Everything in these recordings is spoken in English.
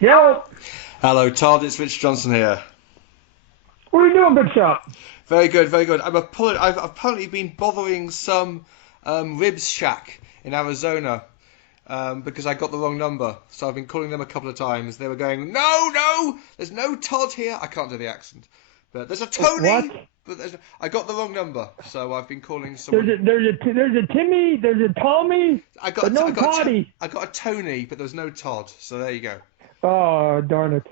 Yo, Hello, Todd. It's Rich Johnson here. what are you doing, Big Shot? Very good, very good. I've apparently been bothering some ribs shack in Arizona because I got the wrong number. So I've been calling them a couple of times. They were going, no, no, there's no Todd here. I can't do the accent, but there's a What? Tony. I got the wrong number, so I've been calling There's someone. a there's a Timmy, there's a Tommy, but no Toddy. I got a Tony, but there's no Todd. So there you go. Oh, darn it.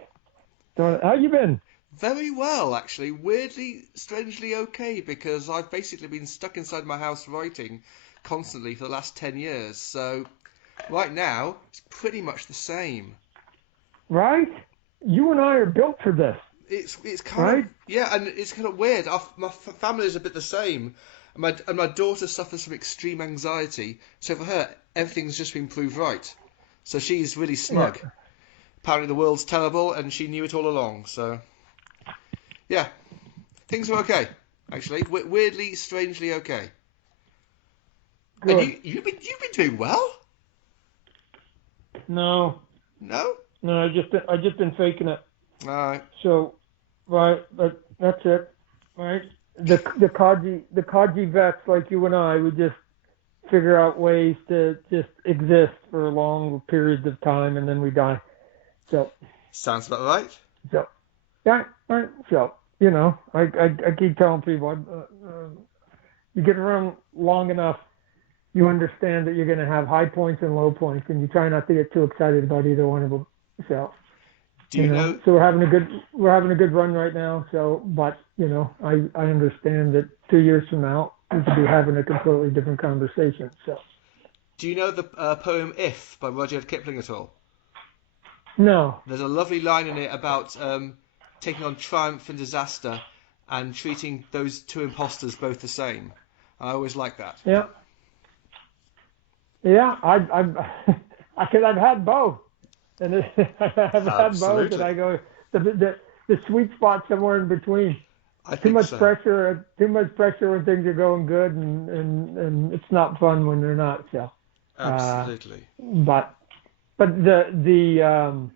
Darn it. How you been? Very well, actually. Weirdly, strangely okay, because I've basically been stuck inside my house writing constantly for the last 10 years. So right now, it's pretty much the same. Right? You and I are built for this, It's kind of, right? yeah, and it's kind of weird. My family is a bit the same. And my daughter suffers from extreme anxiety. So for her, everything's just been proved right. So she's really Yeah. smug. Apparently the world's terrible, and she knew it all along. So, yeah, things are okay, actually. Weirdly, strangely okay. And Good. you've been doing well? No, No? no, I just been faking it. All right. So, right, but that's it, right? The Kaji vets like you and I, we just figure out ways to just exist for long periods of time, and then we die. So, Sounds about right. so yeah, right. So, I keep telling people, you get around long enough, you understand that you're going to have high points and low points, and you try not to get too excited about either one of them. So, Do you know? so we're having a good run right now. So, but I understand that 2 years from now we could be having a completely different conversation. So, Do you know the poem "If" by Rudyard Kipling at all? no, There's a lovely line in it about taking on triumph and disaster and treating those two imposters both the same. I always like that. yeah, yeah, I've had both. And I've had both, and Absolutely. I go the sweet spot somewhere in between. I Too think much so. pressure, when things are going good, and it's not fun when they're not. So, uh, Absolutely. but the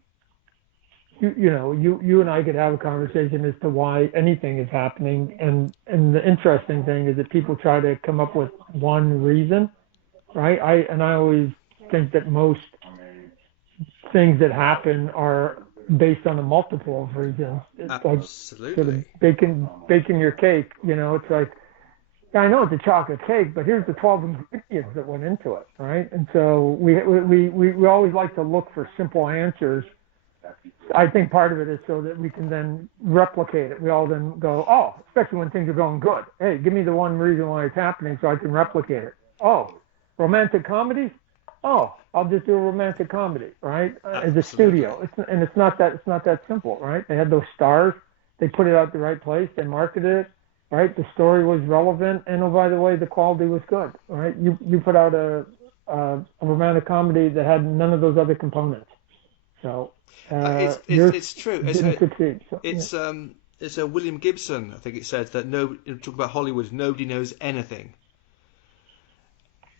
you and I could have a conversation as to why anything is happening, and the interesting thing is that people try to come up with one reason, right? I always think that most things that happen are based on a multiple of reasons. It's like sort of Absolutely. baking your cake. It's like, yeah, I know it's a chocolate cake, but here's the 12 ingredients that went into it, right? And so we always like to look for simple answers. I think part of it is so that we can then replicate it. We all then go, oh, especially when things are going good. Hey, give me the one reason why it's happening so I can replicate it. Oh, romantic comedies? Oh, I'll just do a romantic comedy, right? As a Absolutely. studio, it's not that simple, right? They had those stars, they put it out the right place, they marketed it, right? The story was relevant, and oh by the way, the quality was good, right? You put out a romantic comedy that had none of those other components, so It's it's yours it's true. didn't succeed. So yeah, It's a William Gibson. I think it said that no talk about Hollywood. Nobody knows anything,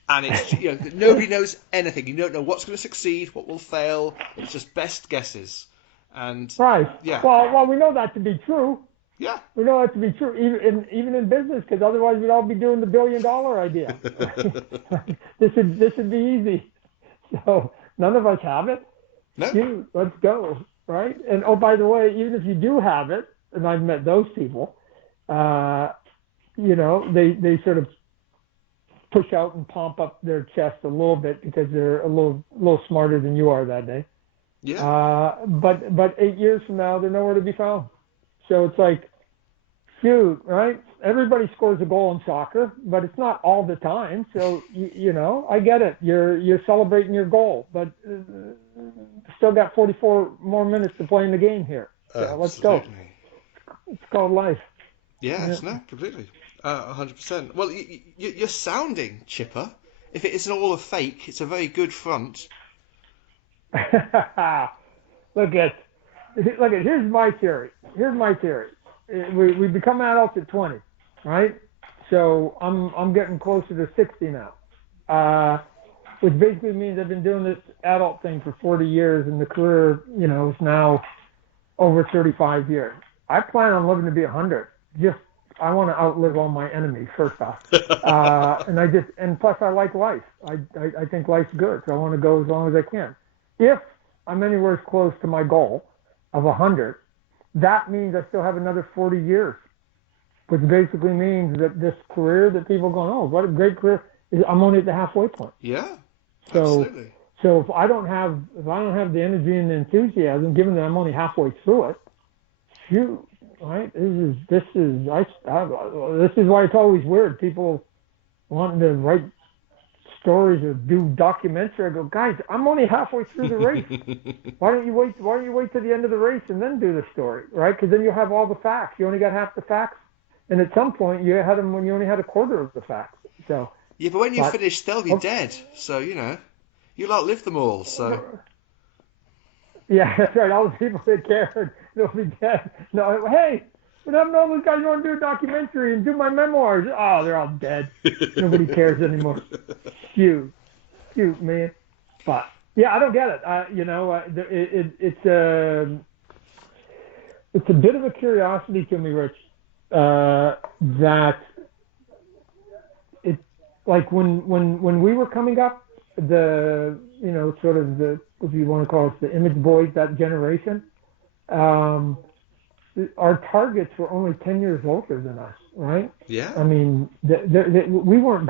and it's nobody knows anything. You don't know what's going to succeed, what will fail. It's just best guesses, and right. yeah, Well, we know that to be true. yeah. We know that to be true, even in business, because otherwise we'd all be doing the billion-dollar idea. Right? This would be easy. So none of us have it. No, Shoot, let's go, right? And oh, by the way, even if you do have it, and I've met those people, uh, they sort of push out and pump up their chest a little bit because they're a little smarter than you are that day. yeah. But 8 years from now, they're nowhere to be found. So it's like, shoot, right? Everybody scores a goal in soccer, but it's not all the time. So I get it. You're celebrating your goal, but still got 44 more minutes to play in the game here. So let's go. Absolutely. It's called life. Yeah. Yes, no, completely. 100%. Well, you're sounding chipper. If it isn't all a fake, it's a very good front. look at Here's my theory. We become adults at 20, right? So I'm getting closer to 60 now. which basically means I've been doing this adult thing for 40 years, and the career, is now over 35 years. I plan on living to be 100. I want to outlive all my enemies, first off. And plus I like life. I think life's good, so I want to go as long as I can. If I'm anywhere close to my goal of 100, that means I still have another 40 years, which basically means that this career that people are going, oh, what a great career, I'm only at the halfway point. Yeah, absolutely. So if I don't have the energy and the enthusiasm, given that I'm only halfway through it, shoot, right? This is why it's always weird. People wanting to write stories or do documentary. I go, guys, I'm only halfway through the race. Why don't you wait to the end of the race and then do the story, right? Because then you'll have all the facts. You only got half the facts, and at some point you had them when you only had a quarter of the facts. So yeah, but when you finish, they'll be dead. So you'll outlive them all. So yeah, that's right. All the people that cared, they'll be dead. No, hey, what happened to all those guys who want to do a documentary and do my memoirs? Oh, they're all dead. Nobody cares anymore. Shoot, man. But yeah, I don't get it. It's a bit of a curiosity to me, Rich, that it, like when we were coming up, sort of the, if you want to call it the image boys, that generation, our targets were only 10 years older than us, right? Yeah. I mean, we weren't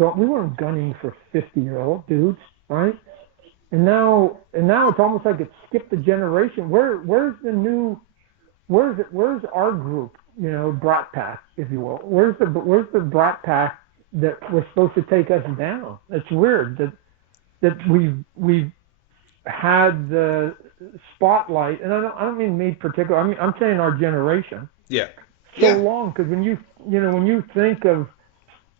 gunning for 50-year-old dudes, right? And now it's almost like it skipped a generation. Where's our group? Brat pack, if you will. Where's the brat pack that was supposed to take us down? It's weird that we've had the spotlight, and I don't mean me particular. I mean, I'm saying our generation. Yeah. So long, because when you think of,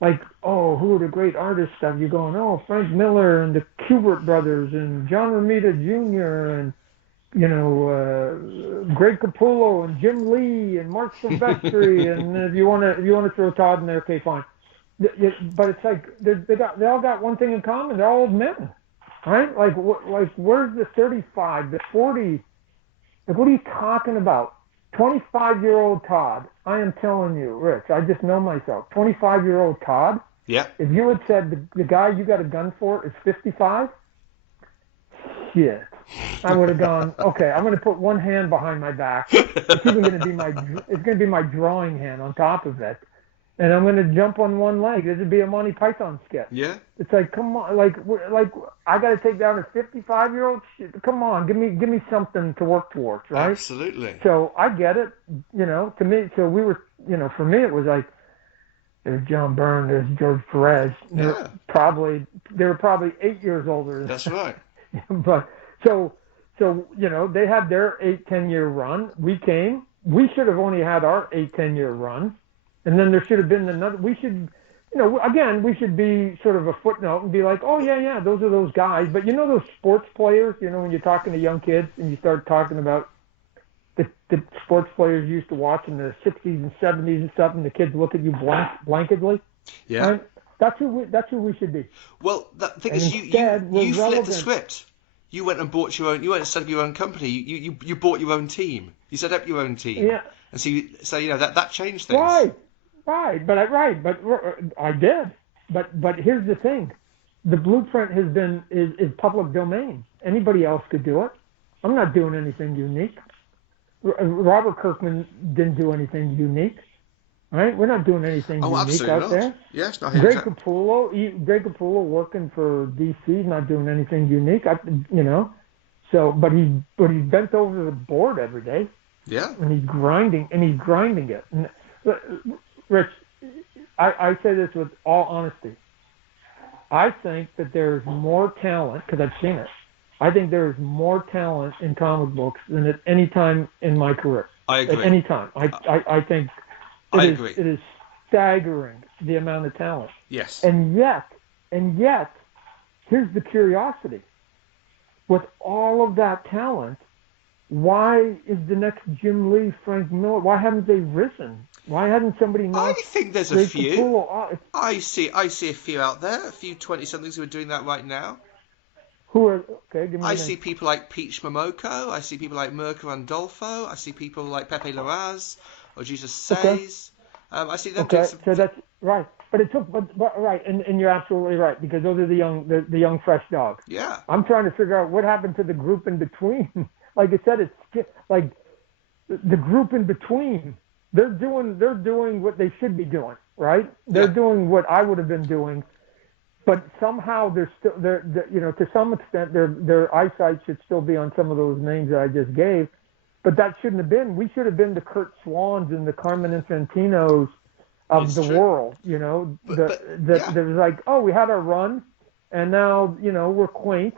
like, oh, who are the great artists stuff, you're going, oh, Frank Miller and the Kubert brothers and John Romita Jr. and Greg Capullo and Jim Lee and Mark Silvestri and if you want to throw Todd in there, okay, fine. But it's like they all got one thing in common. They're all old men, right? Like where's the 35, the 40? Like, what are you talking about? 25-year-old Todd. I am telling you, Rich. I just know myself. 25-year-old Todd. Yeah. If you had said the guy you got a gun for is 55, shit, I would have gone, okay, I'm going to put one hand behind my back. It's even going to be my drawing hand on top of it. And I'm going to jump on one leg. This would be a Monty Python sketch. Yeah. It's like, come on, like I got to take down a 55-year-old. Come on, give me something to work towards, right? Absolutely. So I get it. To me, so we were, for me, it was like, there's John Byrne, there's George Perez. Yeah. They were probably 8 years older. That's right. But so they had their 8-10 year run. We should have only had our 8-10 year run. And then there should have been another. We should, we should be sort of a footnote and be like, oh yeah, those are those guys. But those sports players, when you're talking to young kids and you start talking about the sports players you used to watch in the 60s and 70s and stuff, and the kids look at you blankly. Yeah. Right? That's who we should be. Well, the thing is, you flipped the script. You went and bought your own. You went and set up your own company. You bought your own team. You set up your own team. Yeah. And so that changed things. Right, but I did. But here's the thing, the blueprint is public domain. Anybody else could do it. I'm not doing anything unique. Robert Kirkman didn't do anything unique, right? We're not doing anything unique out there. Yes, not Greg Capullo working for DC, not doing anything unique. So, but he's bent over the board every day. Yeah. And he's grinding it. And, Rich, I say this with all honesty. I think that there's more talent, because I've seen it. I think there's more talent in comic books than at any time in my career. I agree. At any time. I think it is staggering, the amount of talent. Yes. And yet, here's the curiosity. With all of that talent, why is the next Jim Lee, Frank Miller, why haven't they risen? Why hadn't somebody not? I think there's a few. I see a few out there, a few 20-somethings who are doing that right now. Who are okay? Give me I the see name. people like Peach Momoko. I see people like Mirka Andolfo. I see people like Pepe Larraz or Jesus Okay. Says. I see them doing Okay. some. So that's right. But it took, but right, and you're absolutely right because those are the young fresh dogs. Yeah, I'm trying to figure out what happened to the group in between. Like I said, it's like the group in between. They're doing what they should be doing, right? They're yeah. doing what I would have been doing, but somehow to some extent their eyesight should still be on some of those names that I just gave, but that shouldn't have been. We should have been the Kurt Swans and the Carmen Infantinos of It's the true. world. But yeah, That was like, oh, we had our run, and now we're quaint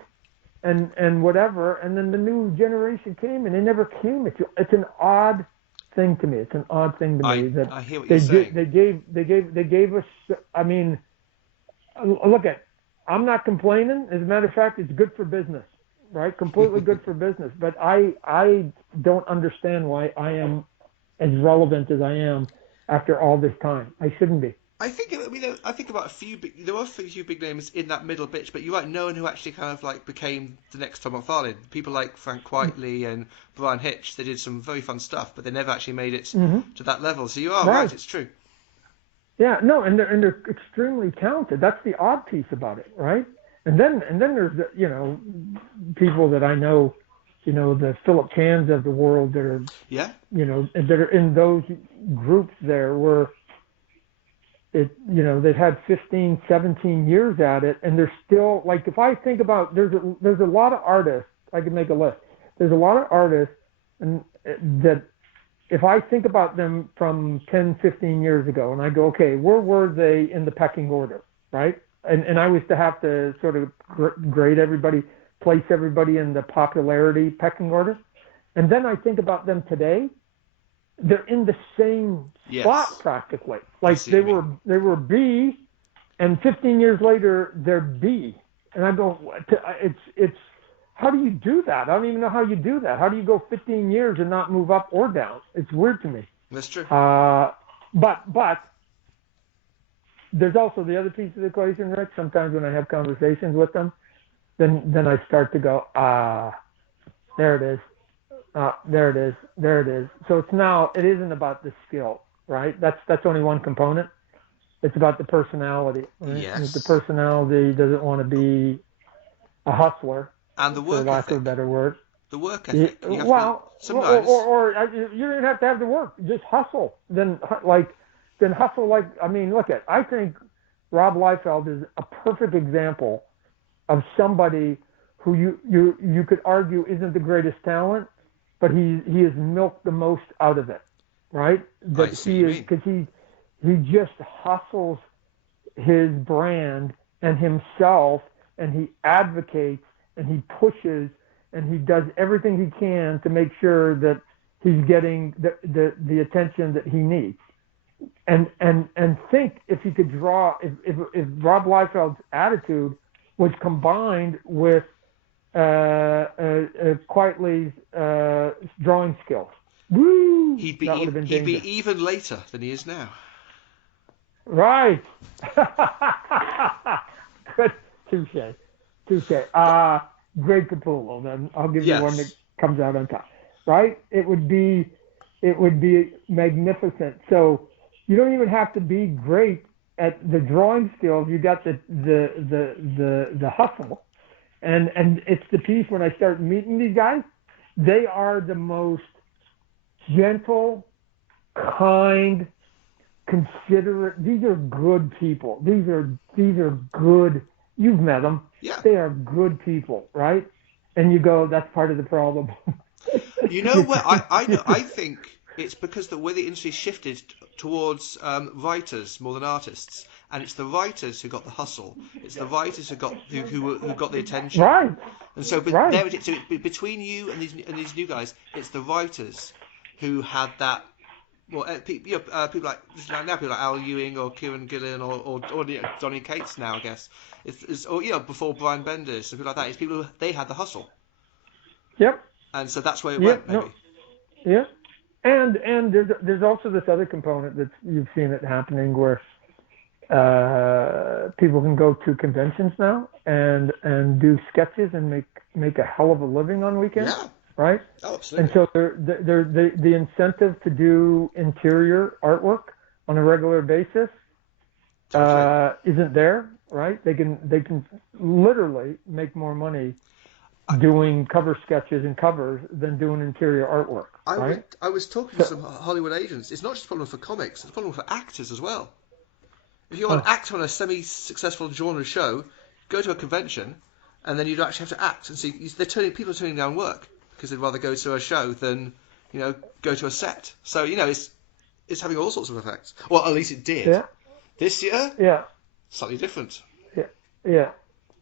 and whatever, and then the new generation came and they never came. It's an odd thing to me. It's an odd thing to me that I hear what you're they saying. they gave us. I mean, look at. I'm not complaining. As a matter of fact, it's good for business, right? Completely good for business. But I don't understand why I am as relevant as I am after all this time. I shouldn't be. I think about a few big. There were a few big names in that middle bitch, but you're right. No one who actually kind of like became the next Todd McFarlane. People like Frank Whiteley and Brian Hitch. They did some very fun stuff, but they never actually made it Mm-hmm. to that level. So you are right. Right. It's true. Yeah, no, and they're extremely talented. That's the odd piece about it, right? And then there's people that I know, the Philip Chans of the world that are Yeah. that are in those groups there where they've had 15, 17 years at it, and they're still like if I think about there's a lot of artists I could make a list. There's a lot of artists and that if I think about them from 10, 15 years ago, and I go, okay, where were they in the pecking order, right? And I used to have to sort of grade everybody, place everybody in the popularity pecking order. And then I think about them today, they're in the same spot Yes. practically. I Like see they what you mean. were B, and 15 years later they're B. And I go, it's how do you do that? I don't even know how you do that. How do you go 15 years and not move up or down? It's weird to me. That's true. But there's also the other piece of the equation, Rick. Sometimes when I have conversations with them, then I start to go, there it is. There it is. There it is. So it isn't about the skill, right? That's only one component. It's about the personality. Right? Yes. The personality doesn't want to be a hustler, And the for work lack of a ethic. better word. The work ethic. You have to Well, be, sometimes. you don't even have to have the work. Just hustle. Then hustle like I mean, I think Rob Liefeld is a perfect example of somebody who you could argue isn't the greatest talent, but he has milked the most out of it, right? I see what you mean. Because he just hustles his brand and himself, and he advocates and he pushes and he does everything he can to make sure that he's getting the attention that he needs. And think if he could draw if Rob Liefeld's attitude was combined with Quietly's drawing skills. Woo! He'd That would have been dangerous. be even later than he is now. Right. Good. Touche. Greg Capullo. Then I'll give you one that comes out on top. Right? It would be magnificent. So you don't even have to be great at the drawing skills. You got the hustle. And it's the piece when I start meeting these guys, they are the most gentle, kind, considerate. These are good people. These are good. You've met them. Yeah. They are good people, right? And you go, that's part of the problem. You know what? I think it's because the way the industry shifted towards writers more than artists, and it's the writers who got the hustle. It's the writers who got the attention. Right. And so, right. There it is. So between you and these new guys, it's the writers who had that. Well, people like now, people like Al Ewing or Kieran Gillen or Donny Cates now, I guess. Or before Brian Bendis and people like that. It's people who they had the hustle. Yep. And so that's where it went, maybe. No. Yeah. And there's also this other component that you've seen it happening where People can go to conventions now and do sketches and make a hell of a living on weekends, Yeah. right? Oh, And absolutely. so the incentive to do interior artwork on a regular basis Totally. isn't there, right? They can literally make more money I, doing cover sketches and covers than doing interior artwork, right? I was talking to So, some Hollywood agents. It's not just a problem for comics; it's a problem for actors as well. If you're an huh, actor on a semi-successful genre show, go to a convention, and then you'd actually have to act. And see, people are turning down work because they'd rather go to a show than go to a set. So it's having all sorts of effects. Well, at least it did. yeah, This year, yeah, slightly different. yeah, yeah.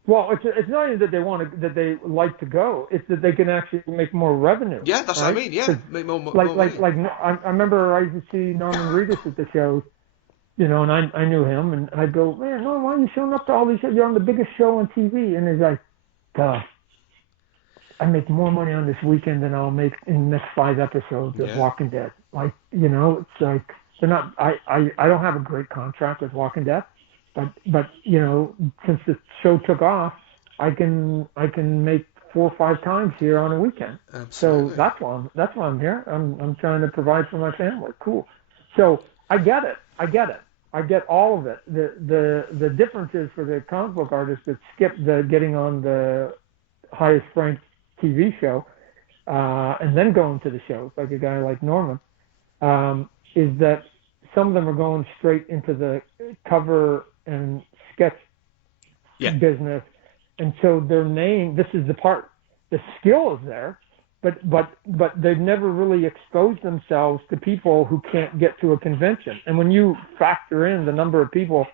Well, it's not even that they that they like to go. It's that they can actually make more revenue, Yeah, that's what I right? mean. Yeah, Because make more money. I remember I used to see Norman Reedus at the shows, and I knew him, and I'd go, man, no, why are you showing up to all these shows? You're on the biggest show on TV, and he's like, duh, I make more money on this weekend than I'll make in the next 5 episodes of Yeah. Walking Dead. Like, it's like they're not. I don't have a great contract with Walking Dead, but since the show took off, I can make 4 or 5 times here on a weekend. So Absolutely. that's why I'm here. I'm trying to provide for my family. Cool. So I get it. I get all of it. The difference is for the comic book artists that skip the getting on the highest ranked TV show and then going to the shows, like a guy like Norman, is that some of them are going straight into the cover and sketch Yeah. business, and so their name. This is the part. The skill is there, but they've never really exposed themselves to people who can't get to a convention. And when you factor in the number of people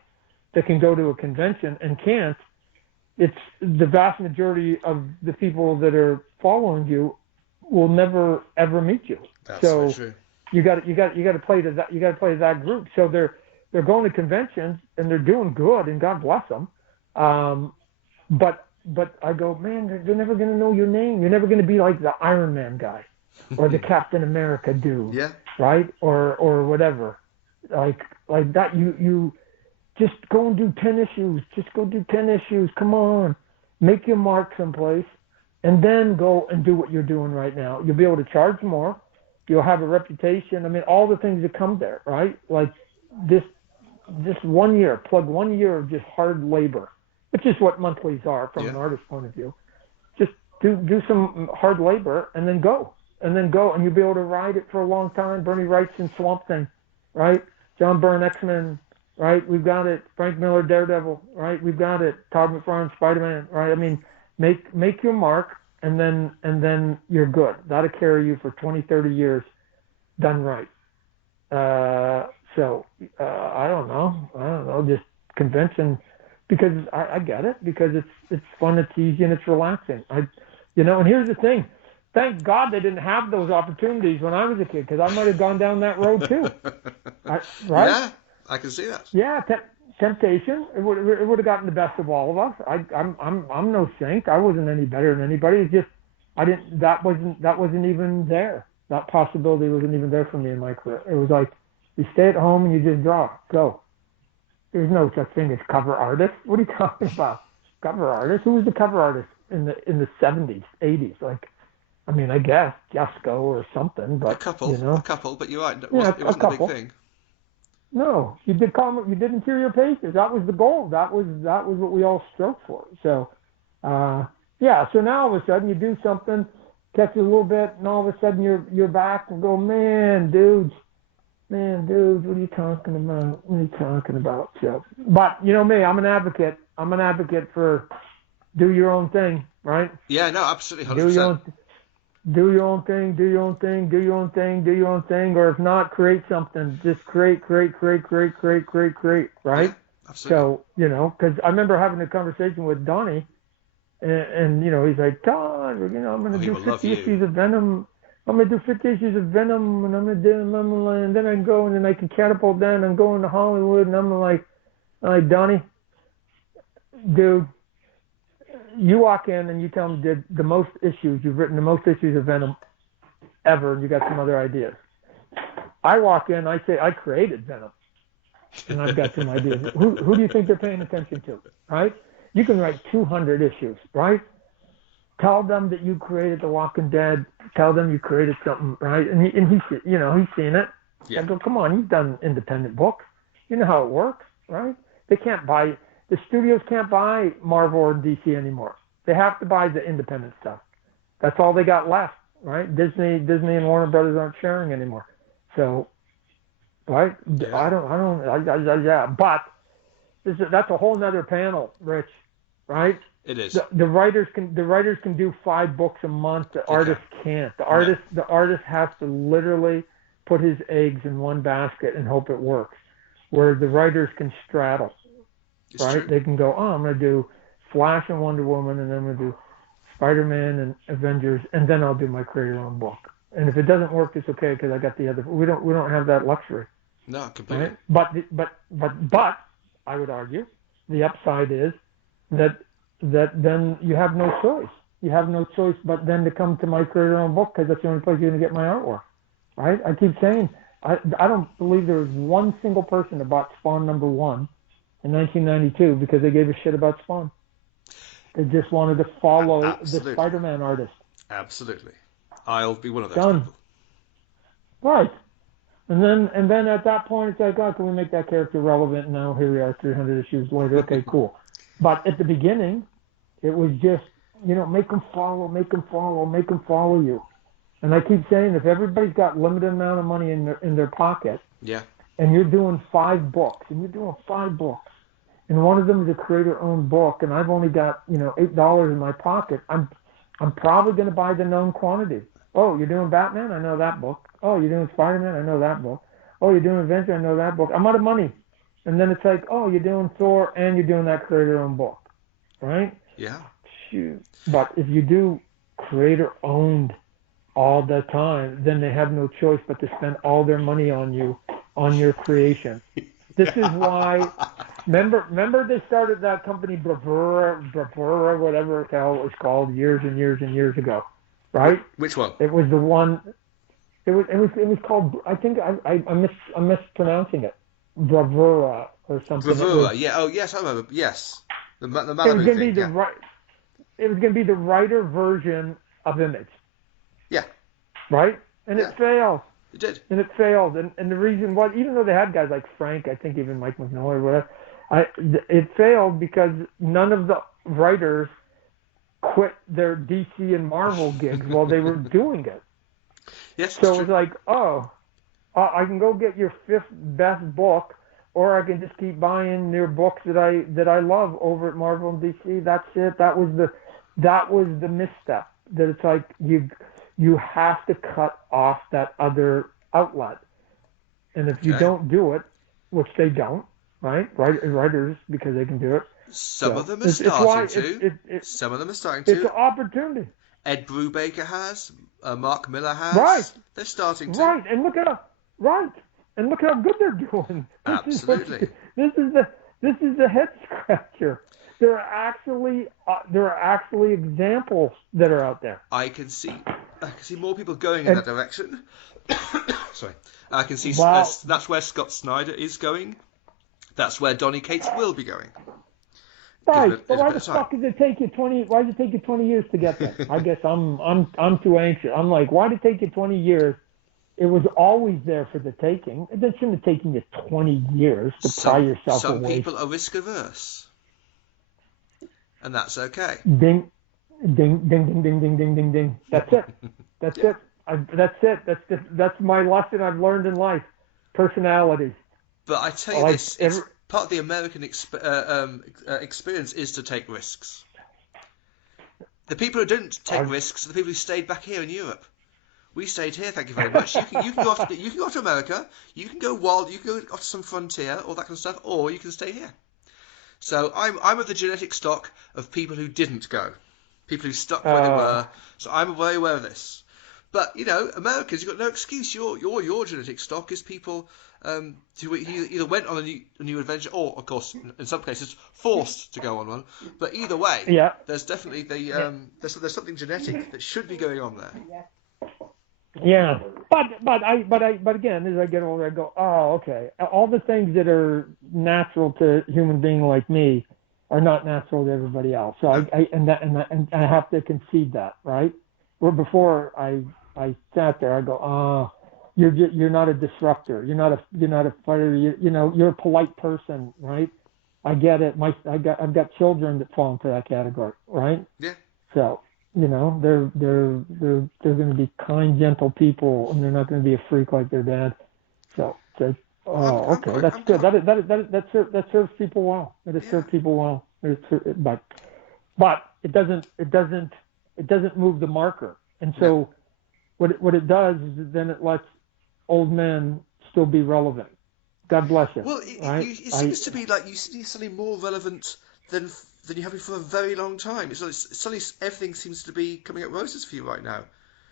that can go to a convention and can't, it's the vast majority of the people that are following you will never ever meet you. That's so So true. you got to play to that. You got to play to that group. So they're going to conventions and they're doing good, and God bless them. But I go, man, they're never going to know your name. You're never going to be like the Iron Man guy or the Captain America dude, Yeah. right? Or whatever. Like that. You just go and do 10 issues. Just go do 10 issues. Come on, make your mark someplace, and then go and do what you're doing right now. You'll be able to charge more. You'll have a reputation. I mean, all the things that come there, right? Like this 1 year, plug 1 year of just hard labor, which is what monthlies are from Yeah. an artist's point of view. Just do some hard labor and then go. And you'll be able to ride it for a long time. Bernie Wright's in Swamp Thing, right? John Byrne, X-Men, right? We've got it. Frank Miller, Daredevil, right? We've got it. Todd McFarlane, Spider-Man, right? I mean, make your mark, and then you're good. That'll carry you for 20, 30 years done right. So I don't know, just convention, because I get it, because it's fun, it's easy, and it's relaxing. And here's the thing. Thank God they didn't have those opportunities when I was a kid, because I might have gone down that road too. Right? Yeah, I can see that. Yeah, temptation. It would have gotten the best of all of us. I'm no saint. I wasn't any better than anybody. It's just I didn't. That wasn't even there. That possibility wasn't even there for me in my career. It was like you stay at home and you just draw. Go. There's no such thing as cover artist. What are you talking about? Cover artist? Who was the cover artist in the 70s, 80s? Like, I mean, I guess Jusco or something, A but couple, but you're right. yeah, It a wasn't a big couple. thing. No, you did interior pages. That was the goal. That was what we all strove for. So, yeah. So now all of a sudden you do something, catch it a little bit, and all of a sudden you're back and go, man, dudes, what are you talking about? What are you talking about? So, but you know me, I'm an advocate. I'm an advocate for do your own thing, right? Yeah, no, absolutely, Do your 100%. own. Do your own thing, do your own thing, do your own thing, do your own thing, or if not, create something. Just create, Yeah, right? absolutely. So, because I remember having a conversation with Donnie, and he's like, Todd, I'm going Oh, to he do will love 50 you. issues of Venom. I'm going to do 50 issues of Venom, and I'm going to do, and then I can go, and then I can catapult down, and go into Hollywood, and I'm like, Donnie, dude, you walk in and you tell me did the most issues, you've written the most issues of Venom ever, and you got some other ideas. I walk in, I say I created Venom. and I've got some ideas. Who do you think they're paying attention to, right? You can write 200 issues, right? Tell them that you created The Walking Dead. Tell them you created something, right? And he's seen it. Yeah. I go, come on, you've done independent books. You know how it works, right? The studios can't buy Marvel or DC anymore. They have to buy the independent stuff. That's all they got left, right? Disney and Warner Brothers aren't sharing anymore. So, right? Yeah. But that's a whole nother panel, Rich, right? It is. The writers can do 5 books a month. The artist can't. The artist has to literally put his eggs in one basket and hope it works. Where the writers can straddle, It's right? true. They can go, I'm going to do Flash and Wonder Woman, and then I'm going to do Spider-Man and Avengers, and then I'll do my creator-owned book. And if it doesn't work, it's okay because I got the other. We don't have that luxury. No, completely. Right? But I would argue the upside is that then you have no choice. You have no choice but then to come to my creator-owned book because that's the only place you're going to get my artwork. Right? I keep saying I don't believe there was one single person that bought Spawn #1 in 1992 because they gave a shit about Spawn. They just wanted to follow Absolutely. the Spider-Man artist. Absolutely. I'll be one of those Done. people. Right. And then at that point it's like, oh, can we make that character relevant? Now here we are 300 issues later. Okay, cool. But at the beginning, it was just, make them follow you. And I keep saying, if everybody's got limited amount of money in their pocket, Yeah. and you're doing 5 books, and one of them is a creator-owned book, and I've only got $8 in my pocket, I'm probably going to buy the known quantity. Oh, you're doing Batman? I know that book. Oh, you're doing Spider-Man? I know that book. Oh, you're doing Avenger? I know that book. I'm out of money. And then it's like, oh, you're doing Thor, and you're doing that creator-owned book, right? Yeah. Shoot. But if you do creator-owned all the time, then they have no choice but to spend all their money on your creation. This is why. Remember they started that company Bravura, whatever the hell it was called, years and years and years ago, right? Which one? It was the one. It was called. I think I'm mispronouncing it. Bravura or something. Bravura. Yeah. Oh, yes, I remember. Yes. The Malibu It was going to thing. be It was going to be the writer version of Image. Yeah. Right? And it failed. It did. And it failed. And the reason was, even though they had guys like Frank, I think even Mike McNally or whatever, it failed because none of the writers quit their DC and Marvel gigs while they were doing it. Yes, so it was like, I can go get your 5th best book, or I can just keep buying your books that I love over at Marvel and DC. That's it. That was the misstep. That it's like you have to cut off that other outlet, and if you don't do it, which they don't, right? Writers, because they can do it. Some of them are starting to. Some of them are starting to. It's an opportunity. Ed Brubaker has. Mark Miller has. Right. They're starting to. Right, and look at how good they're doing. Absolutely. This is the head scratcher. There are actually examples that are out there. I can see more people going in that direction. Sorry. I can see that's where Scott Snyder is going. That's where Donny Cates will be going. Right, but why the fuck does it take you 20? Why does it take you 20 years to get there? I guess I'm too anxious. I'm like, why did it take you 20 years? It was always there for the taking. It shouldn't have taken you 20 years to pry yourself away. Some people are risk averse, and that's okay. Ding, ding, ding, ding, ding, ding, ding, ding, ding. That's it. That's it. That's it. That's my lesson I've learned in life. Personality. But I tell you this, it's part of the American experience is to take risks. The people who didn't take risks are the people who stayed back here in Europe. We stayed here, thank you very much. You can go off to America. You can go wild. You can go off to some frontier, all that kind of stuff, or you can stay here. So I'm of the genetic stock of people who didn't go, people who stuck where they were. So I'm very aware of this. But Americans, you've got no excuse. Your genetic stock is people who either went on a new adventure, or of course, in some cases, forced to go on one. But either way, there's definitely there's something genetic that should be going on there. Yeah, but again, as I get older, I go, oh, okay. All the things that are natural to a human being like me are not natural to everybody else. So No. and I have to concede that, right? Where before I sat there, I go, oh, you're not a disruptor. You're not a fighter. You're a polite person, right? I get it. I've got children that fall into that category, right? Yeah. So, they're going to be kind, gentle people, and they're not going to be a freak like their dad. So, Well, oh, okay, that's I'm good. quite. That serves people well. That has Yeah. served people well. But it doesn't move the marker. And No. so what it does is then it lets old men still be relevant. God bless you, Well, right? it seems to be like you're suddenly more relevant than you have been for a very long time. Suddenly everything seems to be coming up roses for you right now.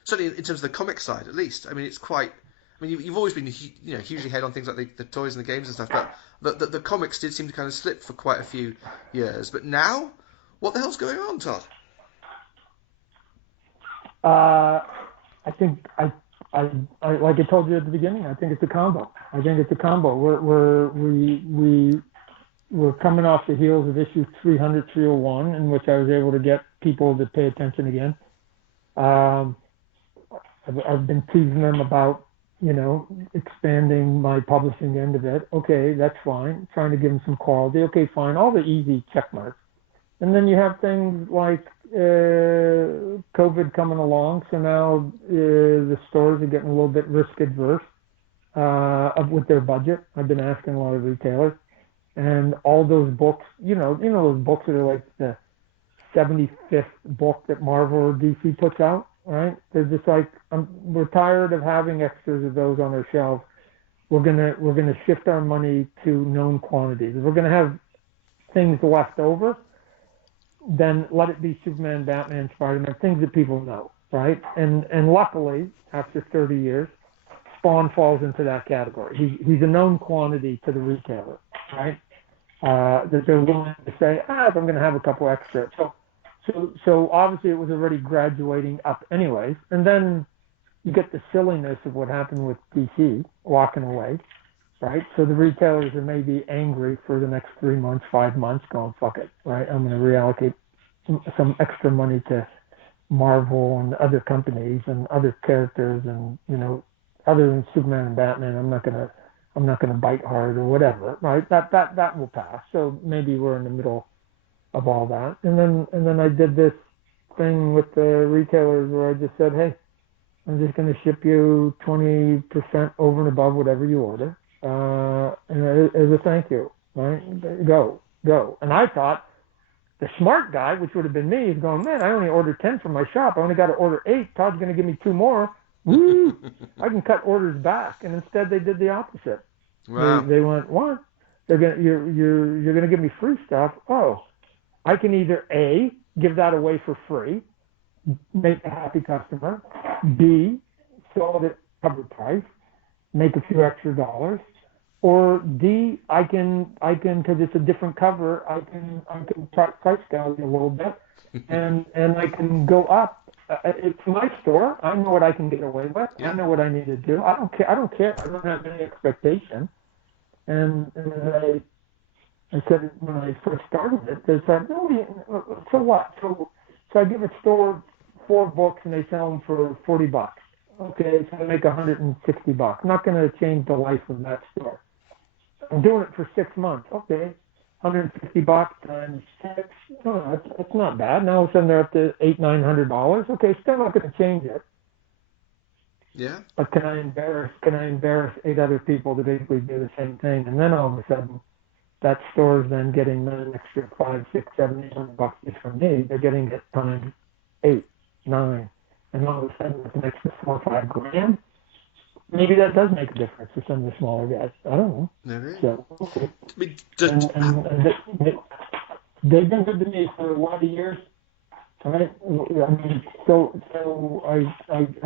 Certainly in terms of the comic side, at least. I mean, it's quite. I mean, you've always been hugely ahead on things like the toys and the games and stuff, but the comics did seem to kind of slip for quite a few years. But now, what the hell's going on, Todd? I think like I told you at the beginning. I think it's a combo. We're coming off the heels of issue 300, 301, in which I was able to get people to pay attention again. Um, I've been teasing them about expanding my publishing end of it. Okay, that's fine. Trying to give them some quality. Okay, fine. All the easy check marks. And then you have things like COVID coming along, so now the stores are getting a little bit risk adverse with their budget. I've been asking a lot of retailers, and all those books, those books that are like the 75th book that Marvel or DC puts out, right? They're just like, we're tired of having extras of those on our shelves. We're gonna shift our money to known quantities. If we're gonna have things left over, then let it be Superman, Batman, Spider-Man, things that people know, right? And luckily, after 30 years, Spawn falls into that category. He's a known quantity to the retailer, right? That they're willing to say, if I'm going to have a couple extra. So obviously it was already graduating up anyways. And then you get the silliness of what happened with DC walking away, right? So the retailers are maybe angry for the next 3 months, 5 months, going, fuck it, right? I'm going to reallocate some extra money to Marvel and other companies and other characters, and other than Superman and Batman, I'm not gonna bite hard or whatever, right? That will pass. So maybe we're in the middle of all that, and then I did this thing with the retailers where I just said, hey, I'm just going to ship you 20% over and above whatever you order, and as a thank you, right? Go. And I thought the smart guy, which would have been me, is going, man, I only ordered 10 from my shop. I only got to order 8. Todd's going to give me 2 more. Woo! I can cut orders back. And instead, they did the opposite. Wow. They went, what? You're gonna give me free stuff? Oh, I can either A, give that away for free, make a happy customer, B, sell it at cover price, make a few extra dollars, or D, I can because it's a different cover, I can price gouge a little bit, and I can go up. It's my store. I know what I can get away with. Yeah. I know what I need to do. I don't care. I don't have any expectation. And I said when I first started it, they said, no, so what? So I give a store 4 books and they sell them for $40. Okay, so I make $160. I'm not going to change the life of that store. I'm doing it for 6 months. Okay, $150 times 6. Oh, that's not bad. Now all of a sudden they're up to $800-900. Okay, still not going to change it. Yeah. But can I embarrass 8 other people to basically do the same thing? And then all of a sudden, that store is then getting an extra 5, 6, 7, $800 just from me. They're getting it times 8, 9, and all of a sudden it's an extra 4 or 5 grand. Maybe that does make a difference for some of the smaller guys. I don't know. Maybe. So okay. I mean, And they've been good to me for a lot of years. Right? I mean, so I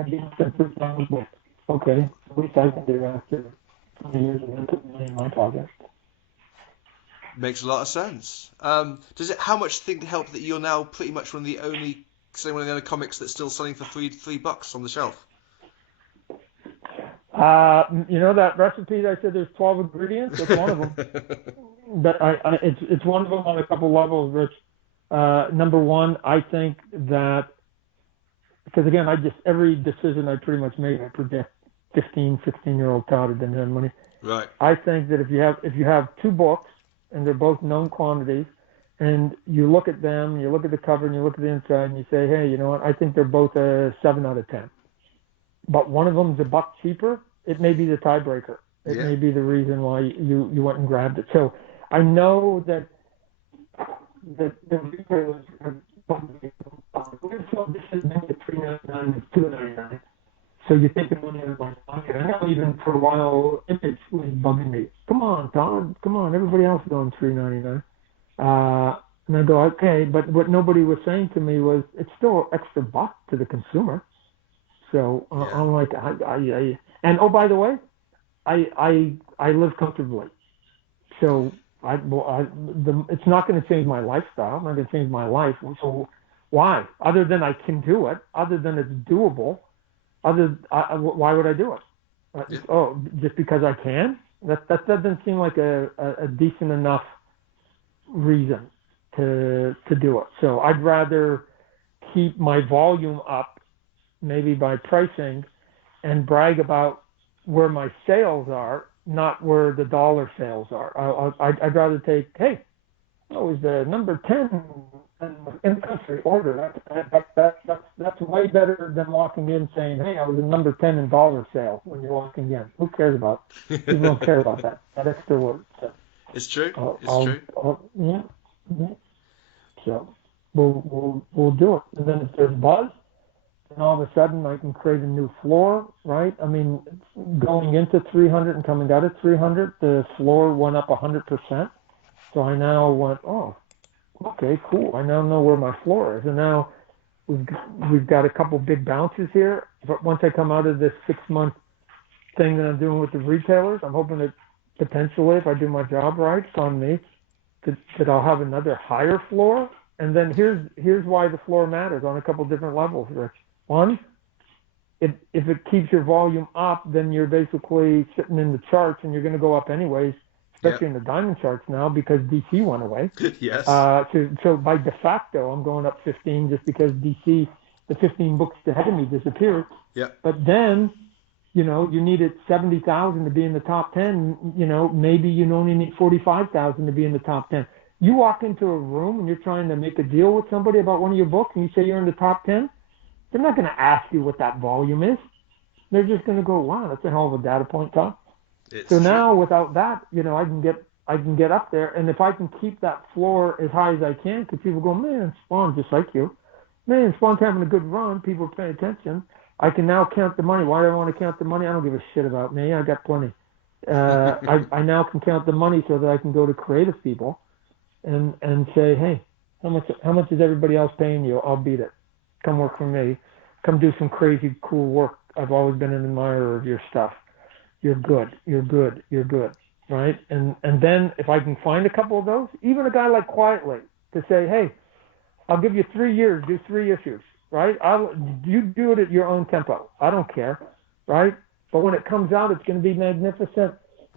gave them first time with okay, at least I can do after 20 years of putting money in my pocket. Makes a lot of sense. Does it? How much think help that you're now pretty much one of the only comics that's still selling for $3 on the shelf? That recipe that I said there's 12 ingredients? That's one of them. But it's one of them on a couple levels, Rich. Number one, I think that, because again, every decision I pretty much made, I predict 15, 16-year-old Todd didn't have money. Right. I think that if you have two books and they're both known quantities, and you look at them, you look at the cover, and you look at the inside, and you say, hey, you know what? I think they're both a 7 out of 10. But one of them's $1 cheaper. It may be the tiebreaker. It may be the reason why you went and grabbed it. So I know that the retailers are so this is maybe $3.99 and $2.99. So you're taking money out of my pocket. I know even for a while, Image was bugging me. Come on, Todd. Come on. Everybody else is going $3.99. And I go, okay. But what nobody was saying to me was, it's still an extra $1 to the consumer. So I'm like, and oh, by the way, I live comfortably. So it's not going to change my lifestyle. I'm not going to change my life. So why? Other than I can do it, other than it's doable, why would I do it? Just because I can? That doesn't seem like a decent enough reason to do it. So I'd rather keep my volume up, maybe by pricing, and brag about where my sales are, not where the dollar sales are. I'd rather take, hey, I was the number 10 in the country order. That's way better than walking in saying, hey, I was the number 10 in dollar sales when you're walking in. Who cares about it? People don't care about that extra word. So, it's true. Yeah. So we'll do it. And then if there's buzz, and all of a sudden I can create a new floor, right? I mean, going into 300 and coming out at 300, the floor went up 100%. So I now went, oh, okay, cool. I now know where my floor is. And now we've got a couple big bounces here. But once I come out of this 6-month thing that I'm doing with the retailers, I'm hoping that potentially, if I do my job right, it's on me, that I'll have another higher floor. And then here's why the floor matters on a couple different levels, Rich. One, if it keeps your volume up, then you're basically sitting in the charts and you're going to go up anyways, especially in the diamond charts now because DC went away. Yes. So by de facto, I'm going up 15 just because DC, the 15 books ahead of me disappeared. Yeah. But then, you needed 70,000 to be in the top 10. Maybe you only need 45,000 to be in the top 10. You walk into a room and you're trying to make a deal with somebody about one of your books and you say you're in the top 10. They're not going to ask you what that volume is. They're just going to go, wow, that's a hell of a data point, Todd. So now without that, I can get up there. And if I can keep that floor as high as I can, because people go, man, Spawn, just like you. Man, Spawn's having a good run. People are paying attention. I can now count the money. Why do I want to count the money? I don't give a shit about me. I got plenty. I now can count the money so that I can go to creative people and say, hey, how much is everybody else paying you? I'll beat it. Come work for me. Come do some crazy cool work. I've always been an admirer of your stuff. You're good. You're good. You're good. Right? And then if I can find a couple of those, even a guy like Quietly, to say, hey, I'll give you 3 years, do 3 issues. Right? You do it at your own tempo. I don't care. Right? But when it comes out, it's going to be magnificent.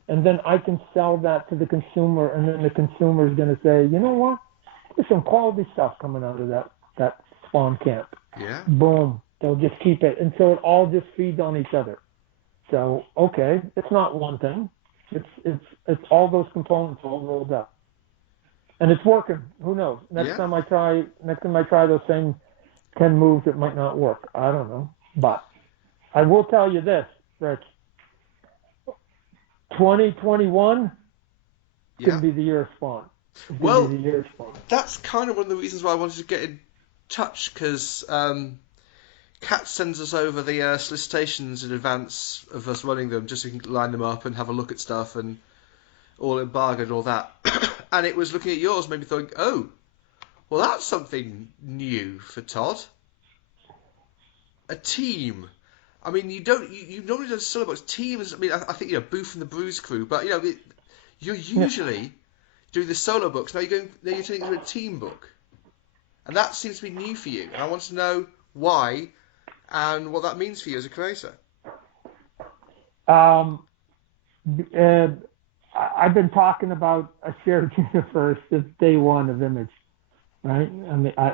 And then I can sell that to the consumer, and then the consumer is going to say, you know what? There's some quality stuff coming out of that Spawn camp. Yeah. Boom. They'll just keep it. And so it all just feeds on each other. So, okay, it's not one thing. It's all those components all rolled up. And it's working. Who knows? Next time I try those same 10 moves, it might not work. I don't know. But I will tell you this, Rich. 2021 can be the year of Spawn. Well, that's kind of one of the reasons why I wanted to get in touch, because Kat sends us over the solicitations in advance of us running them, just so we can line them up and have a look at stuff and all embargoed and all that. And it was looking at yours, made me think, oh, well, that's something new for Todd. A team. I mean, you normally don't solo books. Teams, I mean, I think, Booth and the Bruise Crew, but, you're usually doing the solo books. Now you're taking it to a team book. And that seems to be new for you. And I want to know why and what that means for you as a creator. Um, uh, I've been talking about a shared universe since day one of Image, right? I mean, I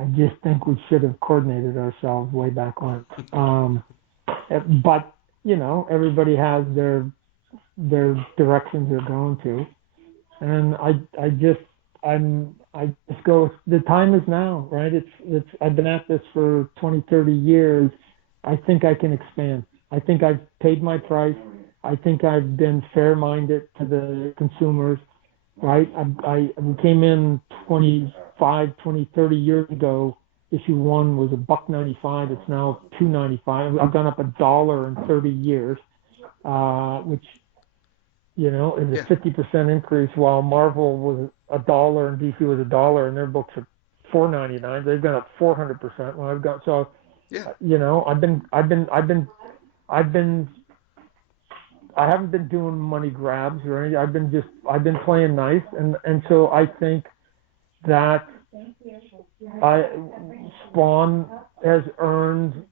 I just think we should have coordinated ourselves way back when. But everybody has their directions they're going to, and I just go. The time is now, right? It's. I've been at this for 20, 30 years. I think I can expand. I think I've paid my price. I think I've been fair-minded to the consumers, right? We came in 25, 20, 30 years ago. Issue one was $1.95. It's now $2.95. I've gone up $1 in 30 years, which is a Yeah. 50% increase. While Marvel was $1 and DC was $1, and their books are $4.99. They've gone up 400%. When I've got so, Yeah. I've been I haven't been doing money grabs or anything. I've been playing nice, and so I think that I Spawn has earned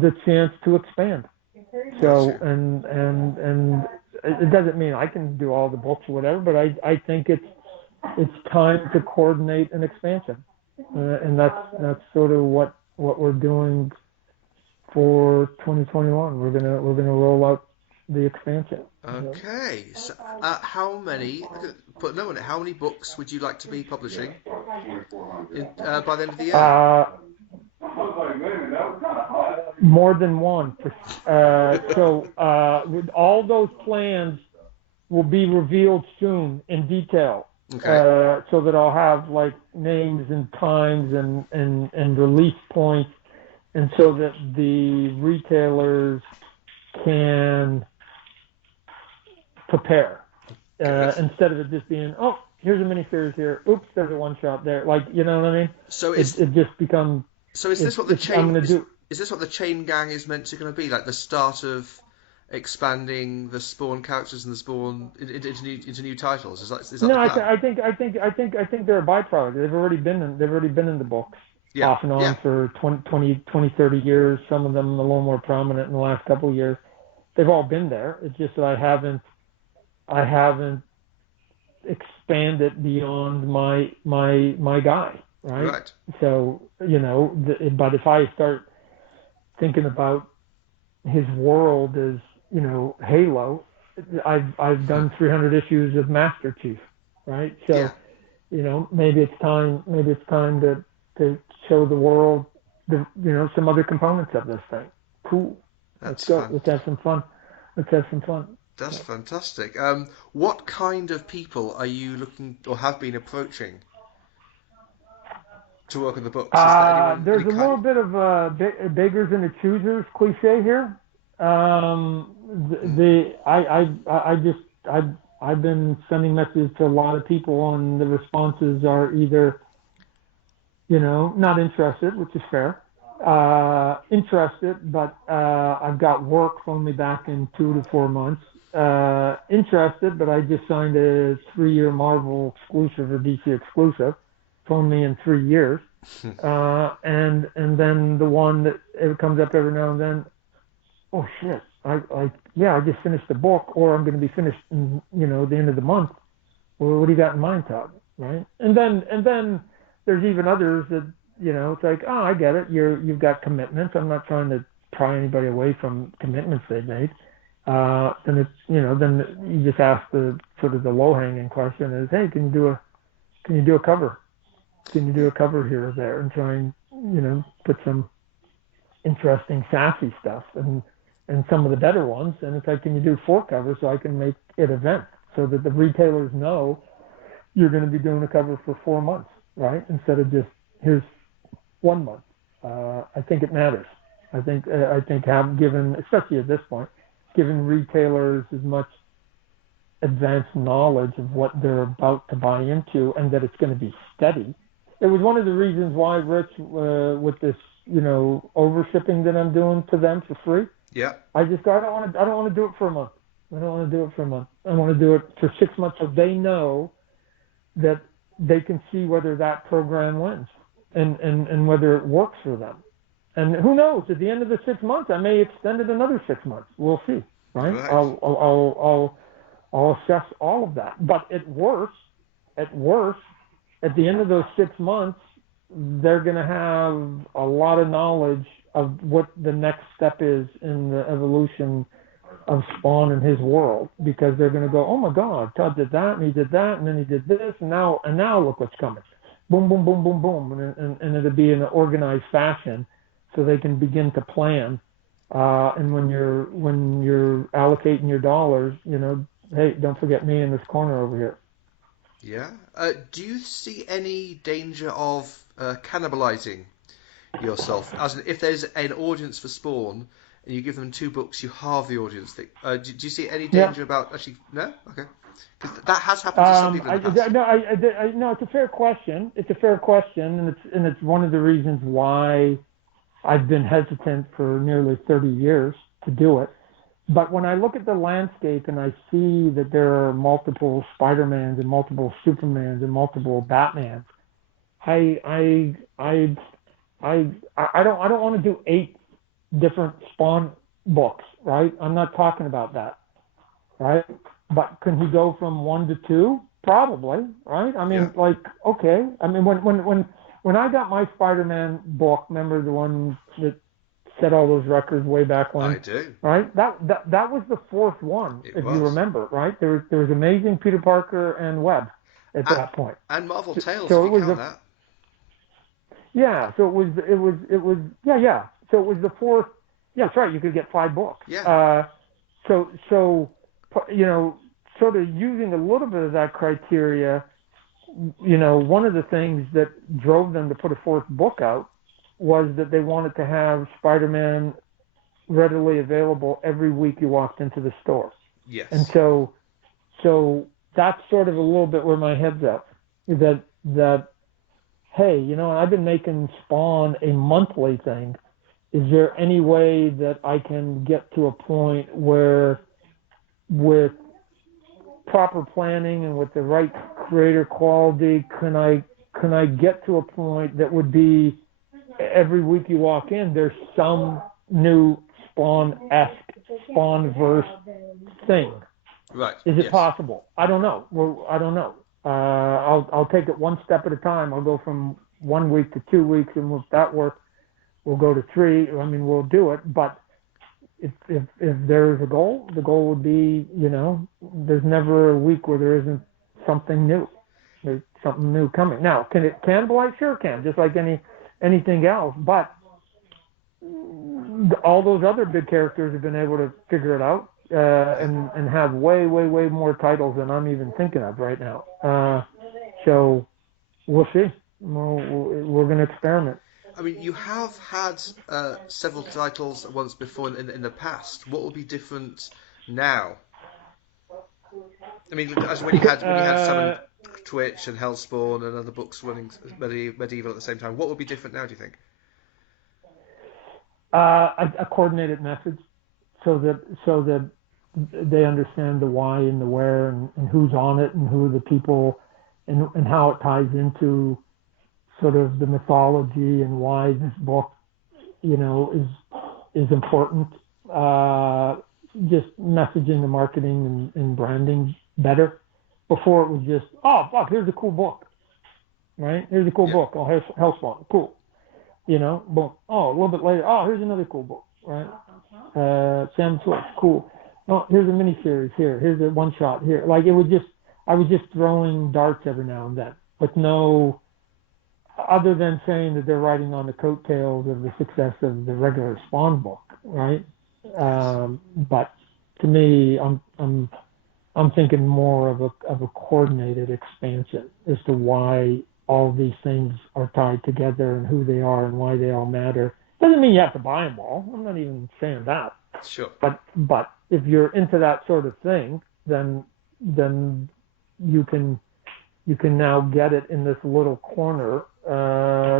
the chance to expand. Bless So you. and it doesn't mean I can do all the books or whatever, but I think it's time to coordinate an expansion, and that's sort of what we're doing for 2021. We're gonna roll out the expansion. Okay. So, how many? Put no on it. How many books would you like to be publishing by the end of the year? More than one. With all those plans will be revealed soon in detail, Okay. so that I'll have like names and times and release points, and so that the retailers can prepare, Good. instead of it just being, oh, here's a miniseries here, oops, there's a one shot there, like, you know what I mean? So It just becomes, is this what the I'm chain gonna do. is this what the chain gang is meant to going to be like? The start of expanding the Spawn characters and the Spawn into new titles. Is that No, the plan? I think they're a byproduct. They've already been in the books Yeah. off and Yeah. on for 20, 30 years. Some of them a little more prominent in the last couple of years. They've all been there. It's just that I haven't expanded beyond my guy, right? Right. So but if I start thinking about his world as Halo, I've done 300 issues of Master Chief, right? Yeah. So maybe it's time to show the world some other components of this thing. Cool. Let's That's go. fun. Let's have some fun. Let's have some fun. That's fantastic. What kind of people are you looking or have been approaching to work on the books? Is there anyone, any There's a little kind? bit of beggars and the choosers cliche here. Mm. I've been sending messages to a lot of people, and the responses are either not interested, which is fair. Interested, but I've got work. Phone me back in 2 to 4 months. Interested, but I just signed a 3-year Marvel exclusive or DC exclusive. Phone me in 3 years. And then the one that it comes up every now and then. Oh shit! I just finished the book, or I'm going to be finished in the end of the month. Well, what do you got in mind, Todd? Right? And then there's even others that it's like, oh, I get it. You've got commitments. I'm not trying to pry anybody away from commitments they've made. Then it's then you just ask the sort of the low hanging question is, hey, can you do a cover? Can you do a cover here or there and try and put some interesting sassy stuff and some of the better ones, and it's like, can you do 4 covers so I can make it event so that the retailers know you're going to be doing a cover for 4 months, right? Instead of just here's 1 month. I think it matters. I think have given, especially at this point, given retailers as much advanced knowledge of what they're about to buy into, and that it's going to be steady. It was one of the reasons why, Rich, with this, over shipping that I'm doing to them for free. Yeah. I just go, I don't want to do it for a month. I don't want to do it for a month. I want to do it for 6 months, so they know that they can see whether that program wins and whether it works for them. And who knows? At the end of the 6 months, I may extend it another 6 months. We'll see, right? Right. I'll assess all of that. But at worst, at the end of those 6 months, they're going to have a lot of knowledge of what the next step is in the evolution of Spawn and his world, because they're going to go, oh my God, Todd did that, and he did that, and then he did this, and now look what's coming. Boom, boom, boom, boom, boom, and it'll be in an organized fashion, so they can begin to plan. And when you're allocating your dollars, hey, don't forget me in this corner over here. Yeah. Do you see any danger of cannibalizing yourself? As in, if there's an audience for Spawn and you give them 2 books, you halve the audience. Do you see any danger about actually? No. Okay. Because that has happened to some people in the past. No, it's a fair question. And it's one of the reasons why I've been hesitant for nearly 30 years to do it. But when I look at the landscape and I see that there are multiple Spider-Mans and multiple Supermans and multiple Batmans, I don't want to do 8 different Spawn books, right? I'm not talking about that, right? But can he go from 1 to 2? Probably, right? I mean, okay. I mean, when I got my Spider-Man book, remember the one that set all those records way back when? I do. Right? That was the 4th one, if you remember, right? There was Amazing, Peter Parker, and Webb at that point. And Marvel Tales, so if you count that. Yeah, so it was yeah. So it was the 4th. Yeah, that's right. You could get 5 books. Yeah. So sort of using a little bit of that criteria, one of the things that drove them to put a 4th book out was that they wanted to have Spider-Man readily available every week you walked into the store. Yes. And so that's sort of a little bit where my head's at. That hey, I've been making Spawn a monthly thing. Is there any way that I can get to a point where, with proper planning and with the right creator quality, can I get to a point that would be every week you walk in, there's some new Spawn-esque, Spawn-verse thing. Right. Is it possible? I don't know. Well, I don't know. I'll take it one step at a time. I'll go from 1 week to 2 weeks, and if that works, we'll go to 3. I mean, we'll do it. But if there is a goal, the goal would be, there's never a week where there isn't something new. There's something new coming. Now, can it cannibalize? Sure it can, just like anything else. But all those other big characters have been able to figure it out and have way more titles than I'm even thinking of right now. So we'll see. We're going to experiment. I mean, you have had several titles once before in the past. What will be different now? I mean, as when you had Summon Twitch and Hellspawn and other books running medieval at the same time, what would be different now, do you think? A coordinated message, so that they understand the why and the where and who's on it and who are the people and how it ties into sort of the mythology and why this book, is important. Just messaging the marketing and branding better. Before it was just, oh fuck, here's a cool book, right? Here's a cool book. Oh, here's Hellspawn, cool. Boom. Oh, a little bit later, oh, here's another cool book, right? Sam Swift, cool. Oh, here's a miniseries here. Here's a one shot here. Like I was just throwing darts every now and then, with no, other than saying that they're riding on the coattails of the success of the regular Spawn book, right? But to me, I'm thinking more of a coordinated expansion as to why all these things are tied together and who they are and why they all matter. Doesn't mean you have to buy them all. I'm not even saying that. Sure. But if you're into that sort of thing, then you can now get it in this little corner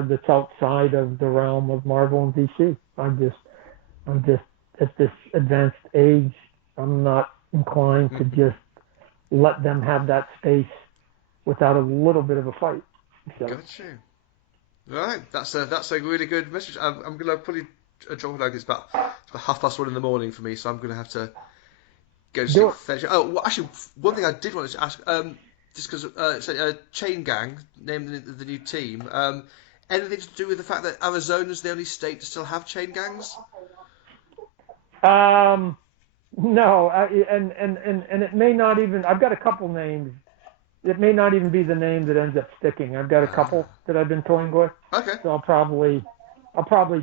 that's outside of the realm of Marvel and DC. I'm just at this advanced age, I'm not inclined to just let them have that space without a little bit of a fight. So. Got you. Right, that's a really good message. I'm gonna probably drop it out. It's about 1:30 in the morning for me, so I'm gonna have to go to Do sleep it. fairly. Oh, well, actually, one thing I did want to ask, just because Chain Gang named the new team, anything to do with the fact that Arizona's the only state to still have chain gangs? Um, no, and it may not even. I've got a couple names. It may not even be the name that ends up sticking. I've got a couple that I've been toying with, Okay. so I'll probably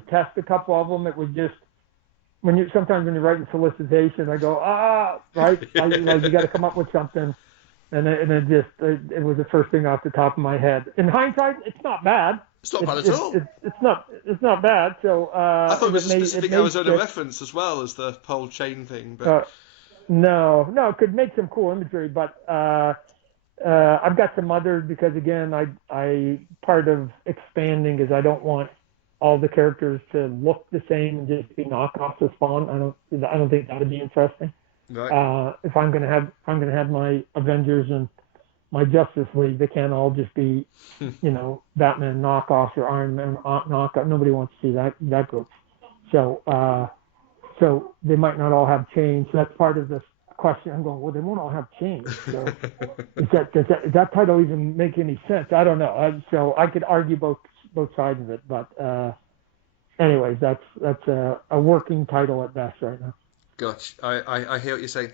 test a couple of them. It would just sometimes when you're writing solicitation, I go right. You got to come up with something, and it was the first thing off the top of my head. In hindsight, it's not bad. It's not It's bad at it's all. it's it's not bad. So I thought it was a it specific may Arizona stick. reference as well as the whole chain thing, but Uh, no, it could make some cool imagery, but I've got some others because again, I part of expanding is I don't want all the characters to look the same and just be knockoffs of Spawn. I don't think that'd be interesting. right. If I'm gonna have my Avengers and my Justice League, they can't all just be Batman knockoffs or Iron Man knockoff. Nobody wants to see that group. So they might not all have chains. So that's part of this question. I'm going, well, they won't all have chains. So does that title even make any sense? I don't know. So I could argue both sides of it, but anyways, that's a working title at best right now. Gosh, I hear what you're saying.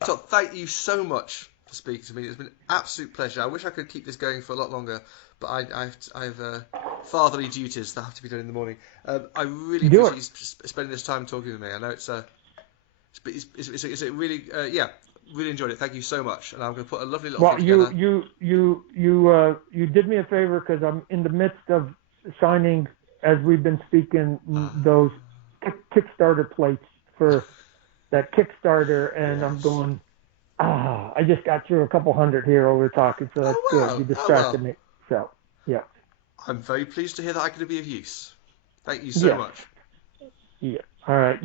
Todd, thank you so much for speaking to me. It's been an absolute pleasure. I wish I could keep this going for a lot longer, but I've fatherly duties that have to be done in the morning. I really Do appreciate it. you spending this time talking with me. I know it's a really really enjoyed it. Thank you so much, and I'm going to put a lovely little Well, thing together. you did me a favor because I'm in the midst of signing, as we've been speaking, those Kickstarter plates for that Kickstarter, and I'm Yes. going. I just got through a couple hundred here over talking, so that's Oh good. wow! You Oh distracted well. me. So, yeah. I'm very pleased to hear that I could be of use. Thank you so Yes. much. Yeah. All right.